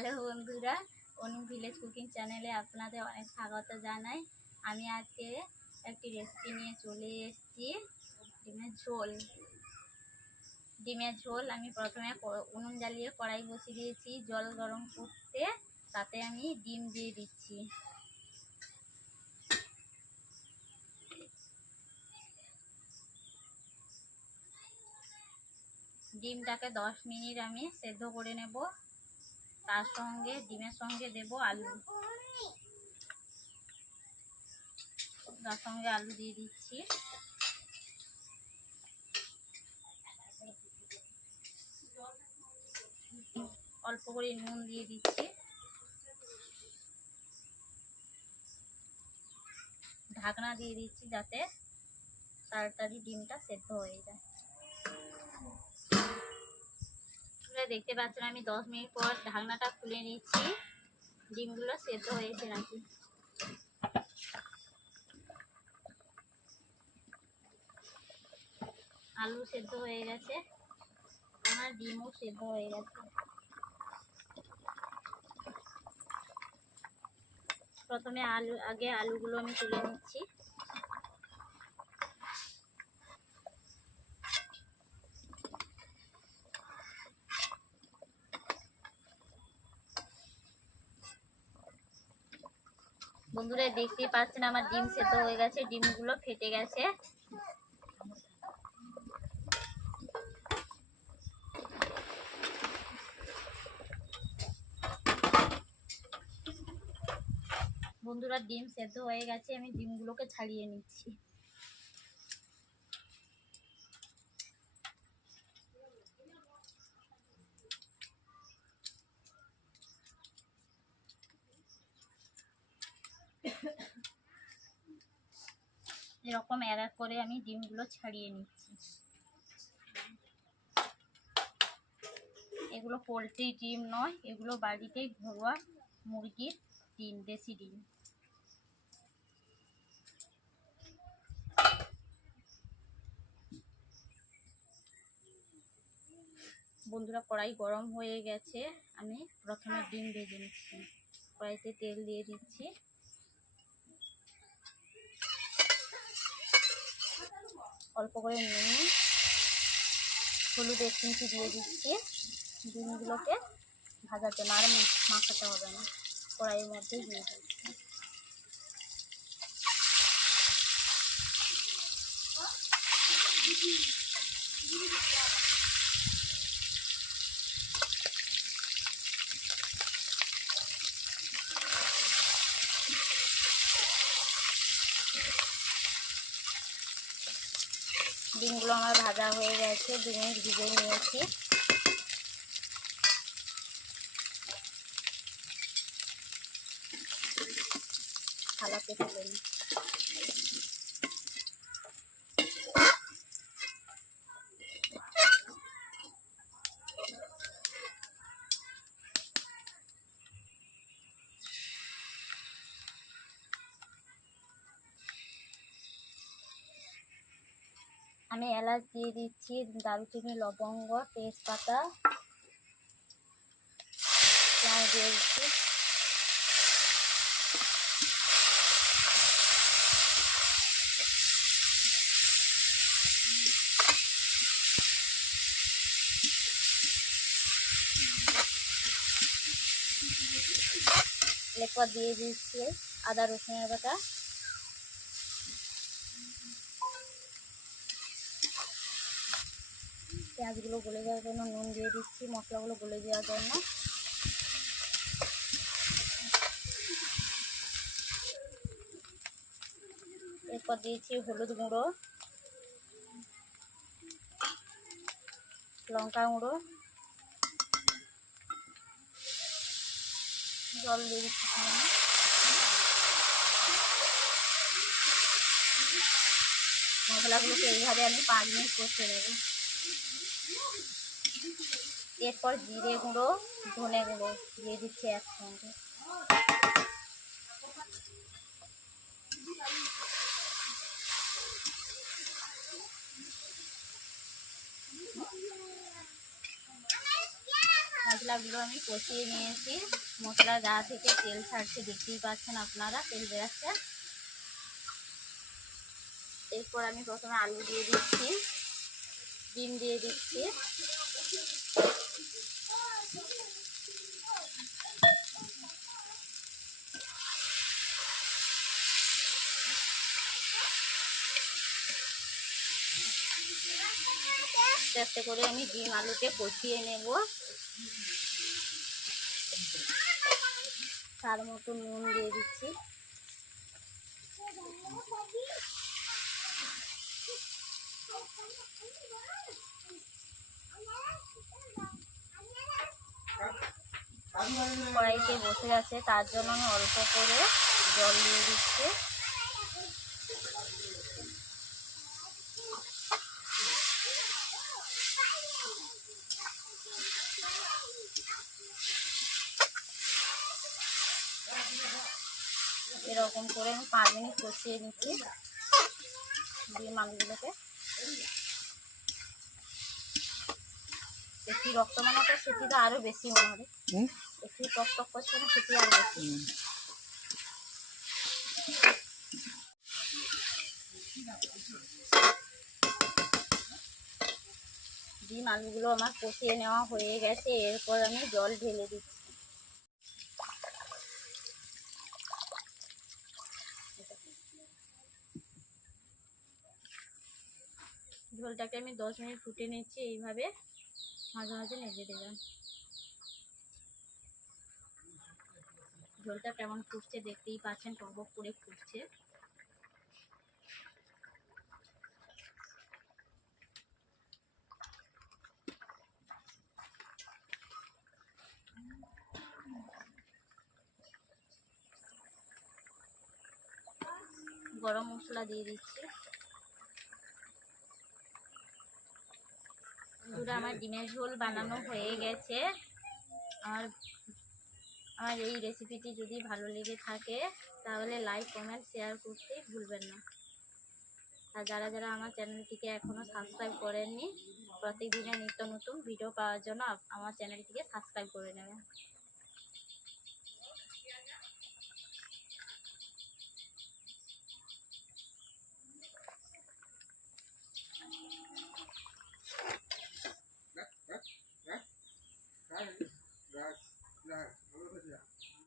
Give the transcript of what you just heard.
Hello বন্ধুরা, অনু village cooking চ্যানেলে আপনাদের অনেক স্বাগত জানাই। আমি আজকে একটি রেসিপি নিয়ে চলে এসেছি। ডিমের ঝোল আমি প্রথমে উনুন জ্বালিয়ে কড়াই বসিয়ে দিয়েছি জল গরম করতে। তাতে আমি ডিম দিয়ে দিচ্ছি। ডিমটাকে 10 মিনিট আমি সেদ্ধ করে নেব। তার সঙ্গে ডিমের সঙ্গে দেব আলু, তার সঙ্গে আলু দিয়ে দিচ্ছি। অল্প করে নুন দিয়ে দিচ্ছি। ঢাকনা দিয়ে দিচ্ছি যাতে তাড়াতাড়ি ডিমটা সেদ্ধ হয়ে যায়। দেখতে পাচ্ছেন আমি 10 মিনিট পর ঢাকনাটা খুলে নিচ্ছি, ডিমগুলো সেদ্ধ হয়েছে নাকি। আলু সেদ্ধ হয়ে গেছে, আমার ডিমও সেদ্ধ হয়ে গেছে। প্রথমে আলুগুলো আমি তুলে নিচ্ছি। বন্ধুরা দেখতেই পাচ্ছেন আমার ডিম সেদ্ধ হয়ে গেছে, ডিমগুলো ফেটে গেছে। বন্ধুরা ডিম সেদ্ধ হয়ে গেছে, আমি ডিমগুলোকে ছাড়িয়ে নিচ্ছি। এরকম এক করে আমি ডিমগুলো ছাড়িয়ে নিচ্ছি। এগুলো পোলট্রি ডিম নয়, এগুলো বাড়িতেই ঘরোয়া মুরগির ডিম, দেশি ডিম। বন্ধুরা কড়াই গরম হয়ে গেছে, আমি প্রথমে ডিম ভেজে নিচ্ছি। কড়াইতে তেল দিয়ে দিচ্ছি। অল্প করে নুন, হলুদ 1 চিমটি দিয়ে দিচ্ছি। ডিমগুলোকে ভাজার জন্য, আর মাখাতে হবে না, কড়াইয়ের মধ্যে দিয়ে দিচ্ছি। ডিমগুলো আমার ভাজা হয়ে গেছে, 2 মিনিট ভিজে নিয়েছি। থালাতে তুলে নিচ্ছি। আমি এলাচ দিয়ে দিচ্ছি, দারুচিনি, লবঙ্গ, তেজপাতা দিয়ে দিচ্ছি। এরপর দিয়ে দিচ্ছি আদা রসুনের বাটা। পেঁয়াজগুলো গলে যাওয়ার জন্য নুন দিয়ে দিচ্ছি, মশলাগুলো গলে যাওয়ার জন্য। এরপর দিয়েছি হলুদ গুঁড়ো, লঙ্কা গুঁড়ো, জল দিয়ে দিচ্ছি। মশলাগুলোকে এইভাবে আমি 5 মিনিট কষে নেব। এরপর জিরে গুঁড়ো, ধনে গুঁড়ো দিয়ে দিচ্ছি একসঙ্গে। মশলাগুলো আমি কষিয়ে নিয়েছি। মশলার গা থেকে তেল ছাড়ছে, দেখতেই পাচ্ছেন আপনারা, তেল বেরাচ্ছে। এরপর আমি প্রথমে আলু দিয়ে দিচ্ছি, ডিম দিয়ে দিচ্ছি। আস্তে আস্তে করে আমি ডিম আলুকে কষিয়ে নেব। তার মতো নুন দিয়ে দিচ্ছি। কড়াইতে বসে গেছে, তার জন্য আমি অল্প করে জল দিয়ে দিচ্ছি। এরকম করে আমি 5 মিনিট কষিয়ে নিচ্ছি ডিম আলুগুলোকে। একটু রক্ত মনে হয়, সেটিটা আরো বেশি মনে হবে, একটু টক টক করছে না, সেটি আরো বেশি। ডিম আলুগুলো আমার কষিয়ে নেওয়া হয়ে গেছে। এরপর আমি জল ঢেলে দিচ্ছি। ঝোলটাকে আমি 10 মিনিট ফুটে নিচ্ছি। এইভাবে মাঝে মাঝে নেড়ে দেবেন। ঝোলটা কেমন ফুটছে দেখতেই পাচ্ছেন, টকবক করে ফুটছে। গরম মশলা দিয়ে দিচ্ছি। বন্ধুরা, আমার ডিমের ঝোল বানানো হয়ে গেছে। আর এই রেসিপিটি যদি ভালো লেগে থাকে তাহলে লাইক, কমেন্ট, শেয়ার করতে ভুলবেন না। আর যারা যারা আমার চ্যানেলটিকে এখনও সাবস্ক্রাইব করেননি, প্রত্যেকদিনের নিত্য নতুন ভিডিও পাওয়ার জন্য আমার চ্যানেলটিকে সাবস্ক্রাইব করে নেবেন।